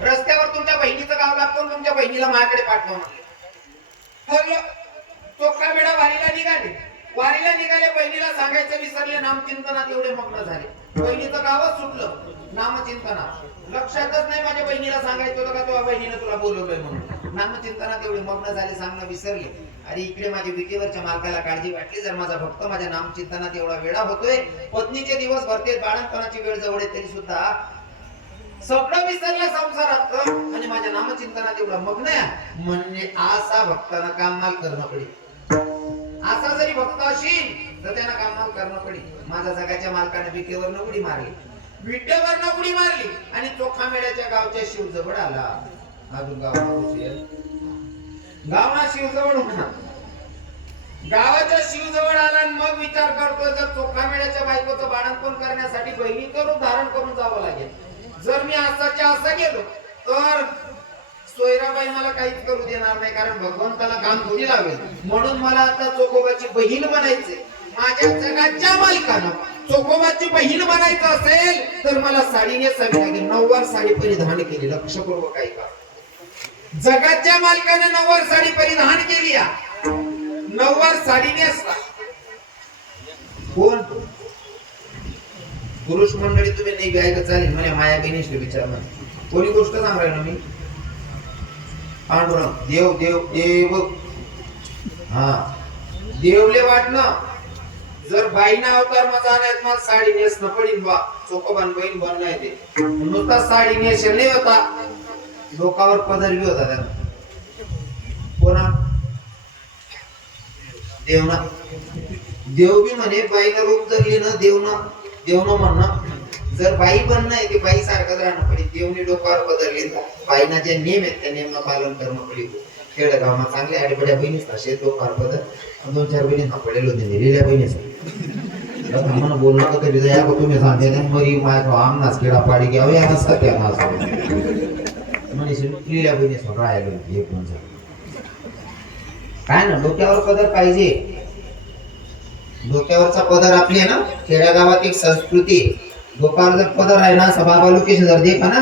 रस्त्यावर तुमच्या बहिणीचं गाव लागतं, तुमच्या बहिणीला माझ्याकडे पाठवा म्हणले. ठरलं. चोखा मेळा वारीला निघाले. वारीला निघाले, बहिणीला सांगायचं विसरले, नामचिंतनात एवढे मग्न झाले. बहिणीचं गावच सुटलं, नामचिंतनात. लक्षातच नाही माझ्या बहिणीला सांगायचं होतं का तुझ्या बहिणीनं तुला बोलवलंय म्हणून. नामचिंतनात एवढे मग्न झाले, सांगणं विसरले. अरे इकडे माझ्या विटेवरच्या मालकाला काळजी वाटली, जर माझा भक्त माझ्या नामचिंतनात एवढा वेळा होतोय, पत्नीचे दिवस भरते, बाळंतपणाची वेळ जवळ आहे, तरी सुद्धा सगळं विसरलं संसारात आणि माझ्या नामचिंतनात एवढा मग्न आहे. म्हणजे असा भक्तानं कामाल करणं पडेल. असा जरी भक्त असेल तर त्यांना कामाल करणं पडेल. माझ्या जगाच्या मालकाने विटेवरनं उडी मारली, विटेवरनं उडी मारली आणि चोखा मेळ्याच्या गावच्या शिवजवळ आला. अजून गावना शिवजवळ होता. गावाच्या शिवजवळ आला आणि मग विचार करतो, जर चोखा मेळ्याच्या बायकोचं बाळंतपण करण्यासाठी बहिणीचं रूप धारण करून जावं लागेल. जर मी असाच्या असं गेलो तर सोयराबाई मला काहीच करू देणार नाही, कारण भगवंताला काम थोडी लावेल. म्हणून मला आता चोखोबाची बहीण बनायचे. माझ्या जगाच्या मालकानं चोखोबाची बहीण बनायचं असेल तर मला साडी नेसावी लागेल. नऊवार साडी परिधान केली. लक्षपूर्वक ऐका. जगाच्या मालकाने नऊवार साडी परिधान केली. नऊवार साडी नेसला. कोण? पुरुष मंडळी तुम्ही नाही गायला चालेल म्हणे. माया बहिणीशी विचारणार कोणी गोष्ट सांग राहिलो मी. पांडुरंग देव देव देव. हा देवले वाटणं. जर बाईना अवतार माझा आणायत मग साडी नेसणं पडीन बा. चोखोबान बहीण बनलाय ते. नुसता साडी नेसेल नाही होता, डोकावर पदर बी होता त्याला. कोणा? देवना. देव बी म्हणे बाईनं रूप धरली ना, देवनं म्हणणं जर बाई बनणं आहे ते बाई सारखं राहणं पडेल. देवने डोकावर बदलले, बाईना जे नियम आहेत त्या नियमना पालन करणं पडेल. खेडगावमा चांगले आडबड्या बहिणीच असे डोकावर बदल. 2-4 बहिणींना पडेल होते लिहिल्या बहिणीच म्हणून बोलणं तर कधी या तुम्ही सांगते मरी माझ्या आमनाच खेडा पाडी घ्यावं या नसतात म्हणजे लिहिल्या बहिणीच राहायला एक म्हणजे काय ना. डोक्यावर पदर पाहिजे. डोक्यावरचा पदर आपली आहे ना, खेड्यागावात एक संस्कृती. डोक्यावर जर पदर आहे ना, सभा लोकेशन जर दे का ना,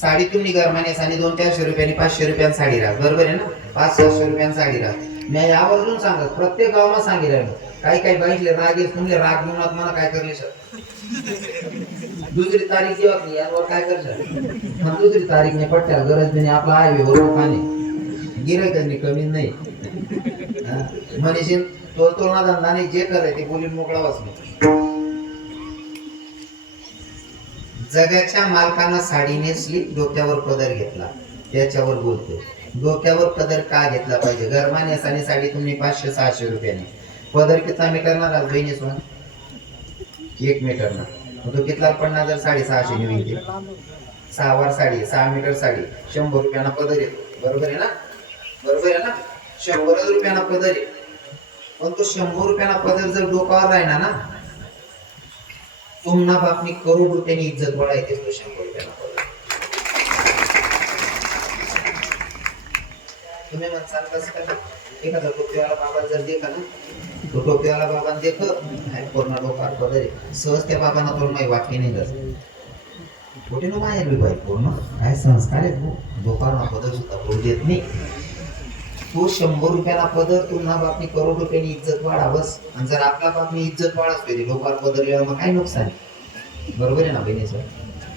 साडी तुम्ही गरमाने आणि 200-400 रुपयांनी 500 रुपयांनी साडी राहा. बरोबर आहे ना. 500-600 रुपयांनी साडी राहा. मी यावरून सांगत प्रत्येक गावात सांगितलं राहिलो. काही बाईसले राग येईल तुमले राग घेऊन मला काय करले सर. दुसरी तारीख जेव्हा नाही यावर काय करशाल. दुसरी तारीख नाही पट्ट्या गरज नाही. आपला हायवे वर पाणी गिरायकांनी कमी नाही मनीषीन तोलतोलना धंदा नाही. जे कराय ते बोलून मोकळा वाचलो. जगाच्या मालकानं साडी नेसली, डोक्यावर पदर घेतला. त्याच्यावर बोलतो. डोक्यावर पदर का घेतला पाहिजे? गरमा नेसाने साडी तुम्ही 500-600 रुपयाने. पदर कितना मीटरना राज बहिणी सोन 1 मीटरना. तो कितला पडणार जर 650 ने होईल. 6 वार साडी 6 मीटर साडी 100 रुपयाना पदर येतो. बरोबर आहे ना. बरोबर आहे ना. 100 रुपयाना पदर आहे. पण तो 100 रुपयाना पदर जर डोक्यावर राहिना ना, तुमना बापनी करोड रुपयानी इज्जत वाढायची. तो 100 रुपयाना पदर तुम्ही म्हणसाल कसं काय. एखादा टोपीवाला बाबा जर देखा ना, तो टोपीवाला बाबा देख पूर्ण डोक्यावर पदर आहे. सहज त्या बाबांना थोडं माही वाटली नाही कसं कुठे ना माहेर बी बाई पूर्ण काय संस्कार आहेत. डोक्यावर पदर सुद्धा पडू देत नाही. तो 100 रुपयाला पदर तुमना बापनी करोड रुपयानी इज्जत वाढावस. आणि जर आपला बापनी इज्जत वाढाच पाहिजे डोक्यावर पदर लिहावं मग काय नुकसान आहे. बरोबर आहे ना बहिणी सर.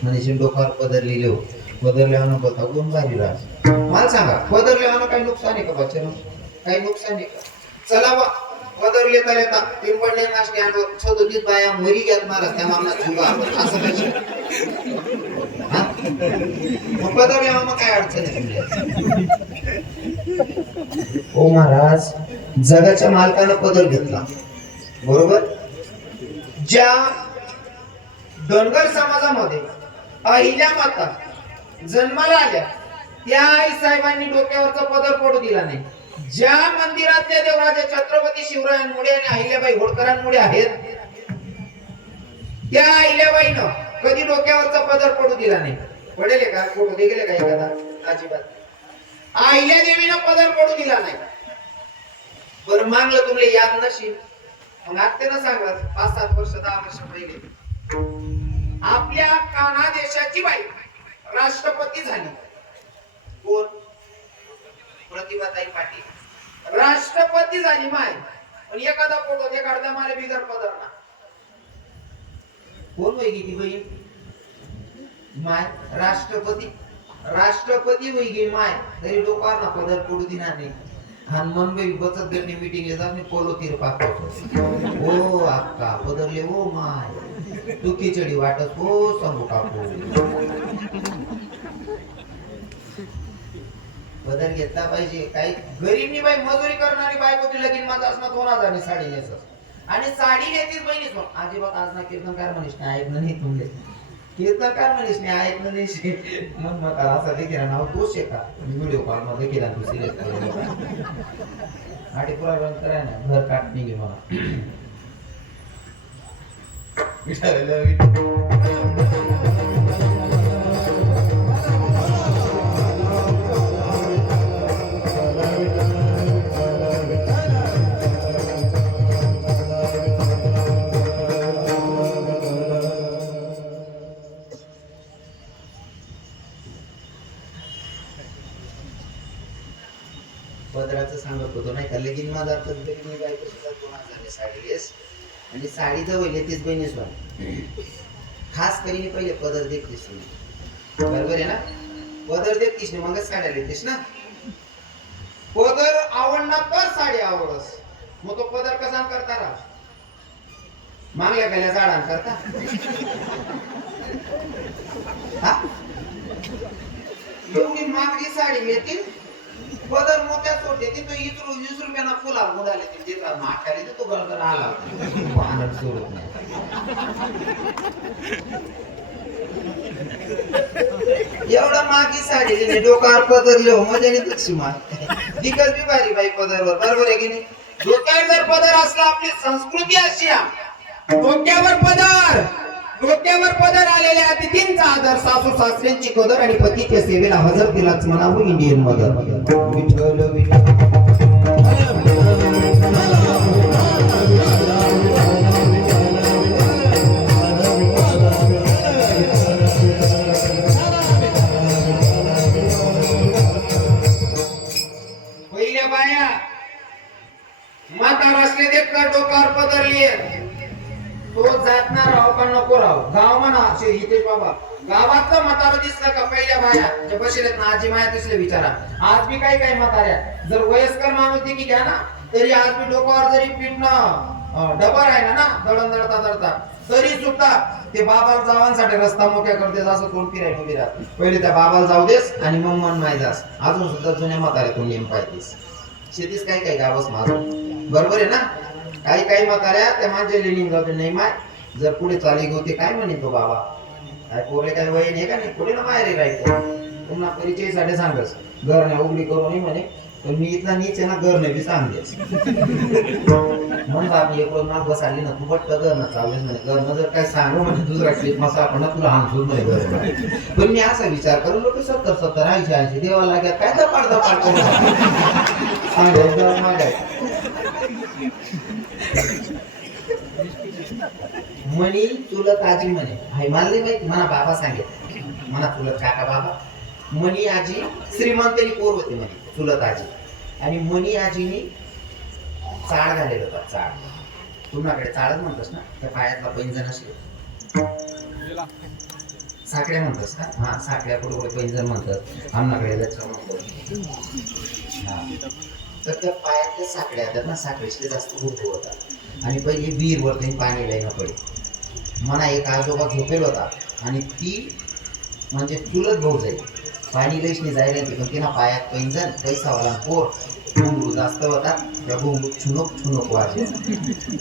म्हणजे डोक्यावर पदर लिहिले हो. पदर लिहावं बघा गुण भारी राहत. मला सांगा पदर लिहावं काही नुकसान आहे का बच्चन? काही नुकसान आहे का? चला बा पदर लिहिता लिहिता पिंपळणे ना स्टँडवर 36 बाया मरी घेत मला त्या मामला झुगा असं काय. पदर लिहावं मग काय अडचण आहे. ओ महाराज जगाच्या मालकानं पदर घेतला. बरोबर. ज्या धनगर समाजामध्ये अहिल्या माता जन्माला आल्या त्या आई साहेबांनी डोक्यावरचा पदर पडू दिला नाही. ज्या मंदिरातल्या देवराजे छत्रपती शिवरायांमुळे आणि अहिल्याबाई होळकरांमुळे आहेत त्या अहिल्याबाईनं कधी डोक्यावरचा पदर पडू दिला नाही. पडेल का? फोटो दे गेले का एखादा? अजिबात. अहिल्या देवीनं पदर पडू दिला नाही. बरं मागलं तुमले याद नशील मग आत्यानं सांगत 5-7 वर्ष 10 वर्ष पहिले आपल्या कान्हा देशाची बाई राष्ट्रपती झाली. कोण? प्रतिभाताई पाटील राष्ट्रपती झाली माय. पण एखादा फोटो ते काढता मला बिगर पदरना. कोण वैगी ती बहीण माय? राष्ट्रपती वैगी माय. तरी डोकार ना पदर पडू दिना नाही. हनुमान बाई बचत गटनी मीटिंग जात मी पोलो तीर पाहतो. ओ अक्का पदरले ओ माय तू खिचडी वाटत हो सांगू काकू. पदर घेतला पाहिजे. काही गरीबनी बाई मजुरी करणारी बायको ती लगीन माझा असणार 2000 साडी नेसत आणि साडी नेतीच बहिणीच. पण अजिबात आज ना कीर्तनकार म्हणीस नाही ऐकलं नाही तुमले. कीर्तनकार म्हणीस नाही ऐकलं नाही. मग मग असा देखील नाव तोच आहे का व्हिडिओ कॉल मध्ये केला तू सिरियस आठी पुरा रंग कराय ना घर काट निघे मला. पदराचं सांगत होतो नाही का लगीन माझा तर मी बायको सुद्धा 2000 साडी येस आणि साडी जवळ येतेच बहिणीस खास करीने पहिले पदर देखतीस तुम्ही. बरोबर आहे ना? पदर देखतीस ना मगच साड्या येतेस ना. पदर आवडणार तर साडी आवडस. मग तो पदर कसा करता राहा मागल्या गेल्या झाडां करता. हा एवढी महागडी साडी येतील पदर मोठ्या सोडते ती तो 20 रुपयाना फुला मुडाले ती जिथला माठाले तो गळकर आला आनंद सुरू नाही. एवढा मागी साडी तिने डोक्यावर पदरले हो मजाने तशी मार दिकल बी भारी बाई पदरवर. बरोबर आहे की नाही? डोक्यावर जर पदर असला आपली संस्कृती अशी डोक्यावर पदर आलेल्या अतिथींचा आदर सासू सासऱ्यांची कदर आणि पतीच्या सेवेला हजर दिलाच म्हणावं इंडियन मदर. विठ्ठल पहिल्या बाया म्हातार असले देत का डोक्यावर पदरली तो जात ना राव का नको राव. गाव म्हणा हितेश बाबा गावातलं म्हातारं दिसलं का पहिल्या बाया जे बसलेत ना आजी माया दिसले विचारा. आज बी काही म्हाताऱ्या जर वयस्कर माणूस देखील घ्या ना तरी आज बी डोक्यावर जरी पीठनं डबर आहे ना दळण दळता तरी सुद्धा ते बाबाला जावांसाठी रस्ता मोक्या करते असं कोण फिरायला उभी राहत. पहिले त्या बाबाला जाऊ देस आणि मग मन माय जास. अजून सुद्धा जुन्या म्हाताऱ्यातून नेम पाहिजेस. शेतीस काही गावच माझं. बरोबर आहे ना? काही म्हाताऱ्या त्या माझ्या लिनिंग गावते नाही माय जर पुढे चाली होते काय म्हणे तो बाबा काय पोरले काय वय नाही का नाही पुढे ना माहेरी राहायचं. पुन्हा परिचयसाठी सांगस घर नाही उघडी करू नाही म्हणे पण मी इथला नीच आहे ना घर नाही बी सांगतेस. म्हणून आपली एक नाव बसाली ना तू बट्ट घर ना चाललेस म्हणे घर जर काय सांगू म्हणजे दुसरा क्लिप मसा आपण तुला हानसून म्हणे घर. पण मी असा विचार करू लोक 70 80 देवा लागत काय तर पाडता पाडतो सांगायचं मागायचं. म्हणी चुलत आजी म्हणे हाय मानले माहिती म्हणा बाबा सांगेल म्हणा चुलत काका बाबा. मणी आजी श्रीमंतनी पोर होती म्हणे चुलत आजी आणि मणी आजीनी चाळ घालेला होता. चाळ तुमच्याकडे चाळच म्हणतोस ना त्या पायातला पैंजण असले साकड्या म्हणतोस का? हा साकड्या पुढे पैंजण म्हणतात आमच्याकडे लक्ष म्हणतो. तर त्या पायातल्या साकड्या आहेत ना साखरेचे जास्त गुरु होतात आणि पहिले विहीर वर पाणी लाईन पडे. मना एक आजोबा झोपेल होता आणि ती म्हणजे चुलत भाऊ जाईल पाणी लईशने जायला येते पण तिना पायात पैंजण पैसावाला पोर घुंगरू जास्त होता त्या घुंगरू छुनक वाजले.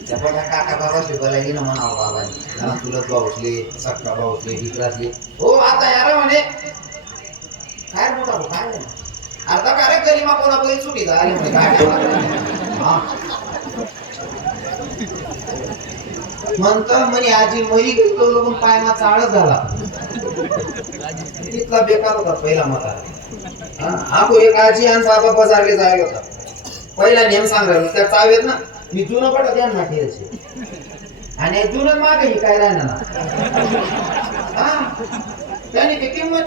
त्या बघा काका बाबाशी बोलायली ना म्हणावं बाबांनी त्यांना चुलत भाऊसले सक्का भाऊसले विक्रासले हो आता यार म्हणे काय मोठा भाऊ काय नाही अर्धा कार्य गरीमा कोणा कोणी सुटी आले म्हणे म्हणता म्हणे आजी मरी गेली तो लोक पायमा चाळ झाला इतका बेकार होता पहिला म्हातारा. आखो एक आजी आणि बाबा बाजारले जायला होता. पहिला नेम सांगायला त्या चावेत ना मी जुनं पडत या ना ठेवायचे आणि जुनं मागे काय राहणार ना त्याने ते किंमत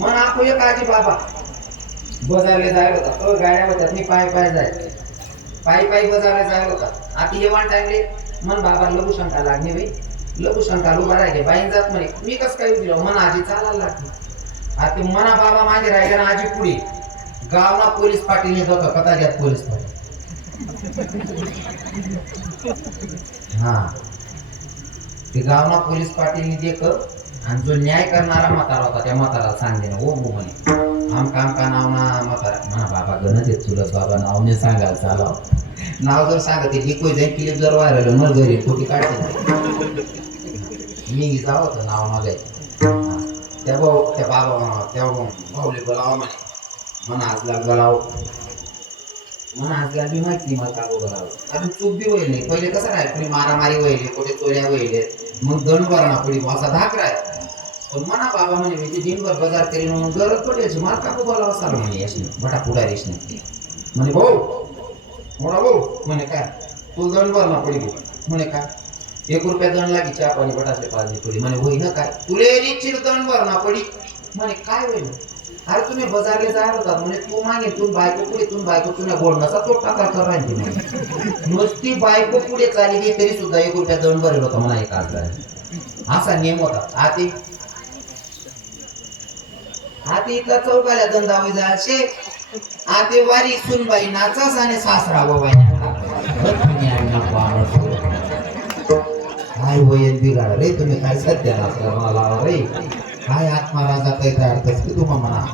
मन आपू एक आजी बाबा बजारले जायला होता तो गाड्या होत्या मी पाय पाय जाय पायी बजारला जायला होता आता येवान टाइमले मन बाबा लघु शंका लागली बाई लघु शंका उभा राहिले बाईन जात म्हणे मी कस काय उभी मन आजी चालायला लागली आता मना बाबा मागे राहिले ना आजी पुढे गावना पोलीस पाटील येत होता कताच्यात पोलीस पाटील हा ते गावना पोलीस पाटील देख आणि जो न्याय करणारा म्हातारा होता त्या म्हाताराला सांगते ना ओ म्हणे आम काम का नाव ना म्हातारा म्हणा बाबा गण देत चुलत बाबा नाव ने सांगायला चालाव नाव जर सांगते लिखोय जाईन क्लिप जर व्हायरल मग घरी खोटी काढते मी जावं होतं नाव मागायचं त्या बाबा त्या भाऊले बोलावं म्हणे म्हणा आज लागलाव म्हणा आज लागली माहिती मला का बोलावं अजून चूक बी होईल नाही पहिले कसं राहील कुणी मारामारी व्हायली कुठे चोऱ्या व्हायले मग दंड भरणा पुढे असा धाक राहील पण म्हणा बाबा म्हणे मी दिनभर बाजार करीन म्हणून गरज पडेल मला का बोलावं सारं म्हणे यशने बटा पुढारी यशने म्हणे भाऊ मोठा भाऊ म्हणे काय तू दंड भरणा पडी म्हणे काय ₹1 दंड लागी चहा पाणी बटाटे पाजली पडी म्हणे होई ना काय तुले निश्चित दंड भरणा पडी म्हणे काय होईल अरे तुम्ही बाजारला जायला होता म्हणे तू मागे तू बायको पुढे तू बायको तुला गोड नसा तो टाका राहील म्हणे नुसती बायको पुढे चालली तरी सुद्धा ₹1 दंड भरेल होता म्हणा एक आज असा नियम होता आती इथला चौकाला दंडावी जायचे आते वारी सुनबाई नाचास आणि सासरा काय वयन बिघाड रे तुम्ही काय सध्या नाचला रे काय आत्माराजा काही काढतस की तुम्हा म्हणा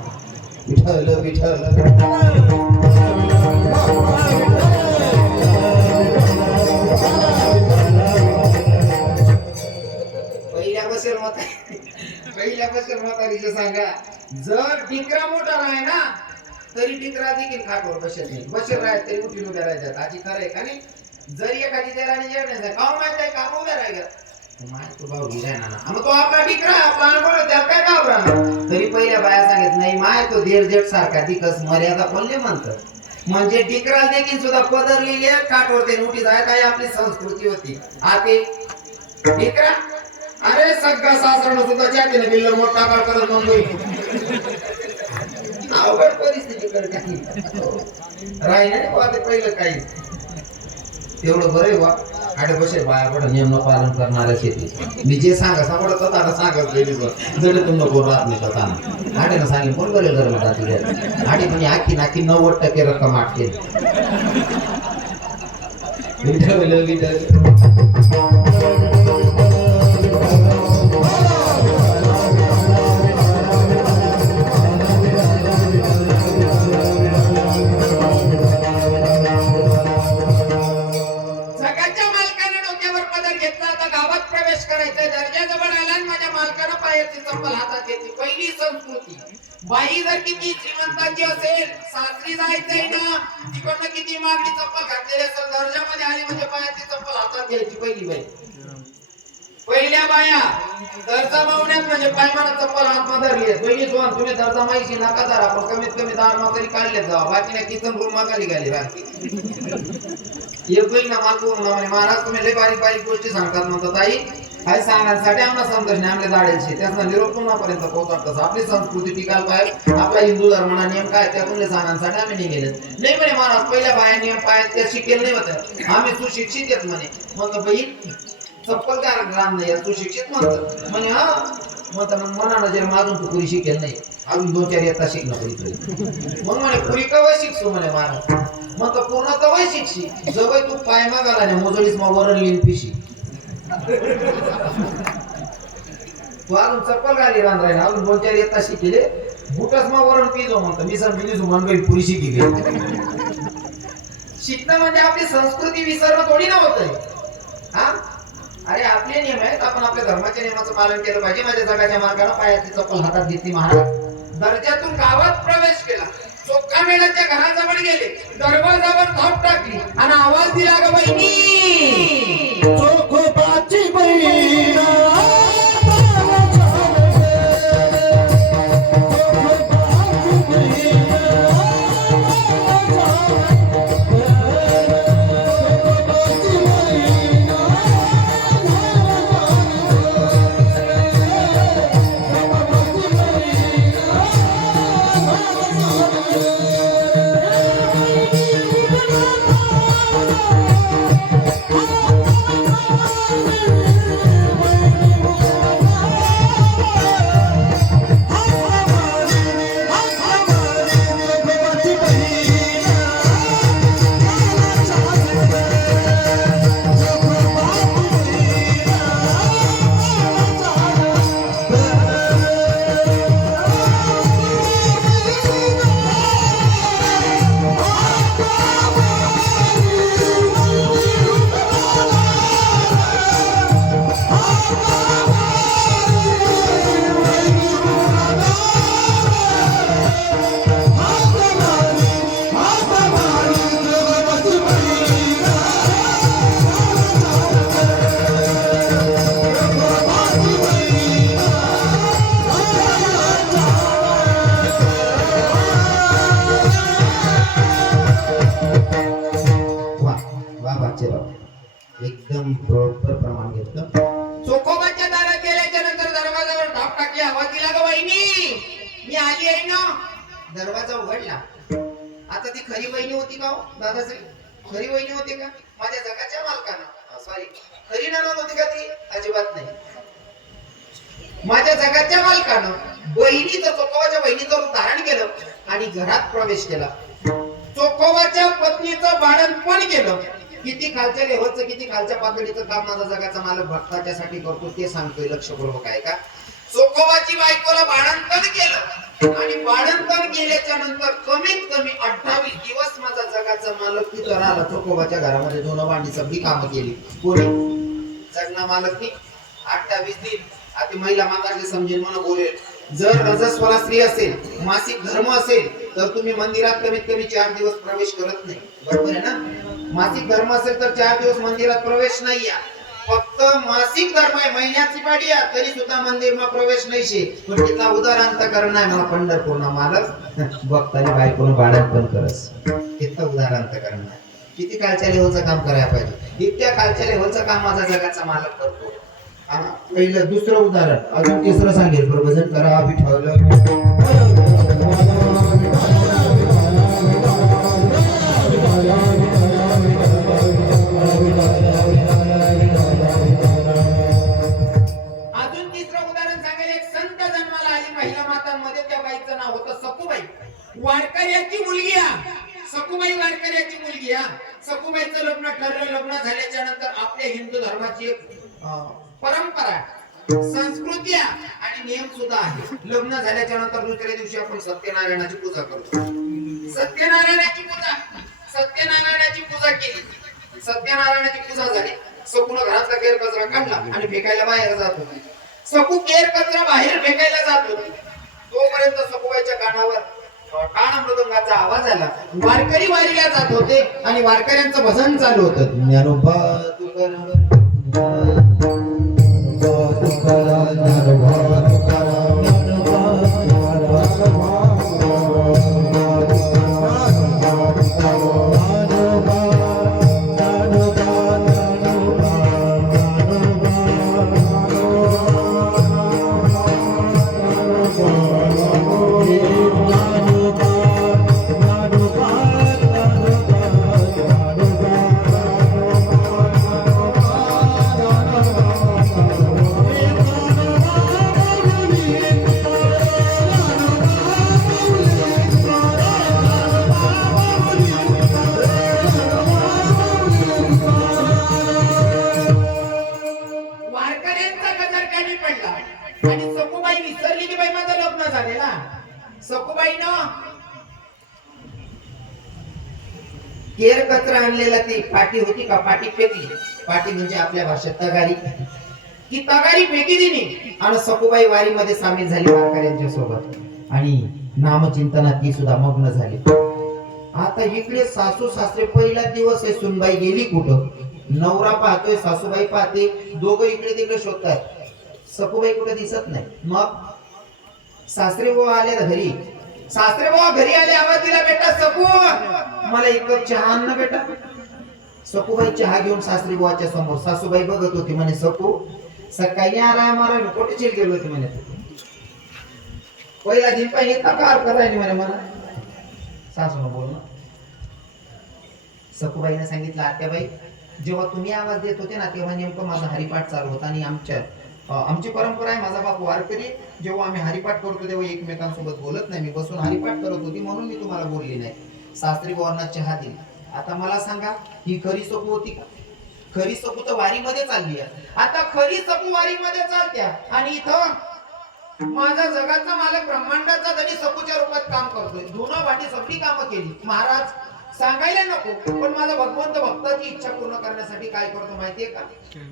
विठ्ठल विठ्ठल पहिल्यापासून म्हातारीचं सांगा जर टिकरा मोठा आहे ना तरी टिकरा देखील खाटवर बसत नाही बसत राहत तरी उठून उभ्या राहायच्यात आजी खरं आहे का नाही जरी एखादी देराने जेवण्याचं काम माहित आहे काम उभ्या राहायच्यात माहित तो भाऊ घ्या ना मग तो आपला टिकरा आपला अनुभव त्यात काय घाबरा तरी पहिल्या बाया सांगत नाही माय तो देर जेठ सारखा दिकस मर्यादा कोणले म्हणतात म्हणजे टिकरा देखील सुद्धा पदरलेली आहे काठवर ते उठी जाय काय आपली संस्कृती होती आते टिकरा अरे सगळा सासरण सुद्धा जातीने बिल्ल मोठा काळ करत मुंबई अवघड परिस्थिती काही राहिलं नाही पहिलं काही तेवढं बरं वा आडे बसे बाया पड नियम पालन करणाऱ्या शेती मी जे सांगा सांगत आता सांगत जरी तुम नको राहत नाही स्वतः आडेनं सांगेन कोण बरेल घर जाती आडी म्हणजे आखी नाखी 90% रक्कम आटके बाई जर किती श्रीमंताची असेल सासरी जायचंय ना तिकडनं किती मागणी चप्पल घातलेली असेल दर्जामध्ये आली म्हणजे पायाची चप्पल हातात घ्यायची पहिली बाई पहिल्या बाया दर्जा मावण्यात म्हणजे पायमाना चप्पल हात धरली आहे पहिली दोन तुम्ही दर्जा माहिती नका धरा पण कमीत कमी 10 तरी काढले जावा बाकी नाही किचन रूम मागाली गेली बाकी एक ना मालपूर म्हणे महाराज तुम्ही लय बारीक बारीक गोष्टी सांगतात म्हणतात आई काय सांगण्यासाठी आम्हाला समजत नाही आमले दाड्याचे त्याचा निरोप कोणापर्यंत पोहोचतात आपली संस्कृती टिकायला पाहिजे आपला हिंदू धर्माना नियम काय त्यातून सांगण्यासाठी आम्ही निघेले नाही म्हणे महाराज पहिल्या बाया नियम पाय त्या शिकेल नाही होत आम्ही सुशिक्षित येत म्हणे मग बाई चप्पल काय राम नाही सुशिक्षित म्हणतात म्हणे हा मग मनानं जर माझून तू पुरी शिकेल नाही अजून 2-4 येता शिकणं पुरी मग म्हणे पुरी कवय शिकतो म्हणे महाराज मग पूर्ण कवय शिकशी जवळ तू पाय मागाला नाही मोजळीस मग वरण लिहिन पिशी तू अजून चप्पल घाली रांधाय ना अजून 2-4 येता शिकले बुटच मग वरण पिजो म्हणतो मी सर मी म्हणतो पुरी शिकली शिकणं म्हणजे आपली संस्कृती विसरणं थोडी ना होत हा अरे आपले नियम आहेत आपण आपल्या धर्माच्या नियमाचं पालन केलं पाहिजे माझ्या जगाच्या मार्गाने पायाची चप्पल हातात घेतली महाराज दर्जातून गावात प्रवेश केला चोक्का मेळाच्या घराजवळ गेले दरवाजावर धाप टाकली आणि आवाज दिला ग बहिणी चोखोबाची बहीण वाटली हवा तिला ग वहिनी मी आली आहे ना. दरवाजा उघडला. आता ती खरी वहिनी होती का हो दादासाहेब? खरी वहिनी होती का माझ्या जगाच्या मालकानं? सॉरी, खरी नणंद होती का ती? अजिबात नाही. माझ्या जगाच्या मालकानं बहिणीचं चोखोबाच्या बहिणीचं रूप धारण केलं आणि घरात प्रवेश केला. चोखोबाच्या पत्नीचं बाळंतपण केलं. किती खालच्या लेवलचं किती खालच्या पातळीचं काम माझा जगाचा मालक भक्ताच्यासाठी करतो ते सांगतोय. लक्षपूर्वक आहे का? चोखोबाची बायकोला बाळंतपण केलं आणि बाळंतपण केल्याच्या नंतर कमीत कमी 28 दिवस माझा जगाचा मालक तिथं राहिला. चोखोबाच्या घरामध्ये दोन भांडी सगळी कामं केली. कोणी? जगना मालकनी 28 दिन. आता महिला माताजी समजेल म्हणून बोलेल. जर रजस्वला स्त्री असेल, मासिक धर्म असेल तर तुम्ही मंदिरात कमीत कमी 4 दिवस प्रवेश करत नाही. बरोबर आहे ना? मासिक धर्म असेल तर 4 दिवस मंदिरात प्रवेश नाही. फक्त मासिक धर्म आहे, महिन्याची पाडी आहे तरी सुद्धा मंदिरमा प्रवेश नाही शे. पण तिथला उदाहरण करणं आहे मला पंढरपूरना मालक भक्ताने बायकोनं बाळंतपण करस. तिथलं उदाहरण करणं किती कालच्या लेवलचं काम करायला पाहिजे. इतक्या कालच्या लेवलचं काम माझा जगाचा मालक करतो. पहिलं दुसरं उदाहरण अजून तिसरं सांगेल. प्रवचन करा विठ्ठल. अजून तिसरं उदाहरण सांगेल. एक संत जन्माला आली महिला मातांमध्ये. त्या बाईचं नाव होतं सखूबाई. वारकऱ्याची मुलगी. सखूबाई वारकऱ्याची मुलगी. सखूबाईचं लग्न ठरलं. लग्न झाल्याच्या नंतर आपल्या हिंदू धर्माची एक परंपरा, संस्कृती आणि नियम सुद्धा आहे. लग्न झाल्याच्या नंतर दुसऱ्या दिवशी आपण सत्यनारायणाची पूजा करतो. सत्यनारायणाची पूजा केली. सत्यनारायणाची पूजा झाली. सकून घरातला केर कचरा काढला आणि फेकायला बाहेर जात होती. सकू केर कचरा बाहेर फेकायला जात होती. तोपर्यंत सखूबाईच्या कानावर कान मृदंगाचा आवाज आला. वारकरी वारीला जात होते आणि वारकऱ्यांचं भजन चालू होतं. ज्ञानोबा आणि सखूबाई विसरली की बाई माझं लग्न झालेला. सखूबाईनं केर कचरा आणलेला ती पाटी होती का पाटी फेकली. पाटी म्हणजे आपल्या भाषेत तगारी. ती तगारी फेकी दिली आणि सखूबाई वारीमध्ये सामील झाली वारकऱ्यांच्या सोबत आणि नामचिंतनात ती सुद्धा मग्न झाली. आता इकडे सासू सासरे पहिला दिवस आहे. सुनबाई गेली कुठं? नवरा पाहतोय, सासूबाई पाहते, दोघं इकडे तिकडे शोधतात. सखूबाई कुठे दिसत नाही. मग सासरे बुवा आले घरी. सासरे बुवा घरी आले. आवाज दिला, बेटा सकू मला एक कप चहा आण ना बेटा. सखूबाई चहा घेऊन सासरी बुवाच्या समोर. सासूबाई बघत होती. म्हणे सकू सकाळी आला आम्हाला कुठे चिल गेलो होती म्हणे. पहिला दिन पाहिजे तकार करायला म्हणे मला. सासून बोल. सखूबाईने सांगितलं, आत्याबाई जेव्हा तुम्ही आवाज देत होते ना तेव्हा नेमकं माझा हरिपाठ चालू होता आणि आमची परंपरा आहे, माझा बाप वारकरी, जेव्हा आम्ही हरिपाठ करतो तेव्हा एकमेकांसोबत बोलत नाही. मी बसून हरिपाठ करत होती म्हणून मी तुम्हाला बोलली नाही. सासरी बुवांना चहा दिली. आता मला सांगा ही खरी सकू होती का? खरी सकू तर वारीमध्ये चालली आहे. आता खरी सकू वारीमध्ये चालत्या आणि इथं माझा जगाचा मालक ब्रह्मांडाचा धनी सकूच्या रूपात काम करतोय. धुणं भांडी सगळी कामं केली. महाराज सांगायला नको पण माझा भगवंत भक्ताची इच्छा पूर्ण करण्यासाठी काय करतो माहितीये का?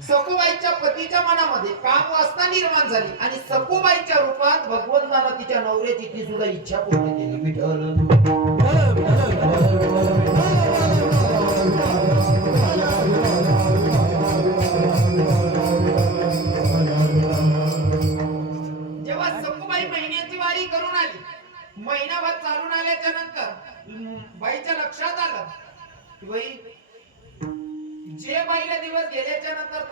सखूबाईच्या पतीच्या मनामध्ये काम वासना निर्माण झाली आणि सखूबाईच्या रूपात भगवंतानं तिच्या नवऱ्याची ती सुद्धा इच्छा पूर्ण केली. विठ्ठल महिनाभर चालून आल्याच्या नंतर बाईच्या लक्षात आलं, बाई जे बाईला दिवस गेल्याच्या नंतर